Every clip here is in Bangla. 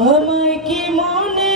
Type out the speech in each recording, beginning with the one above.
আমায় কি মনে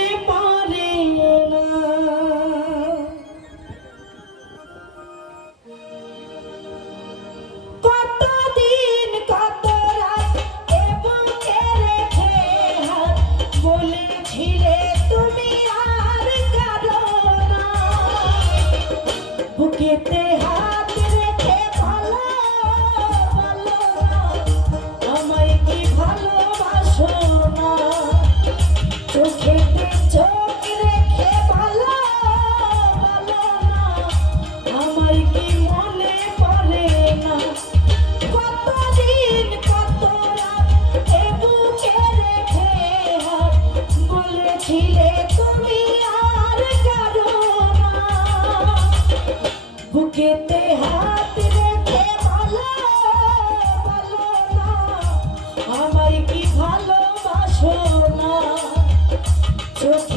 Estou aqui.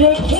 You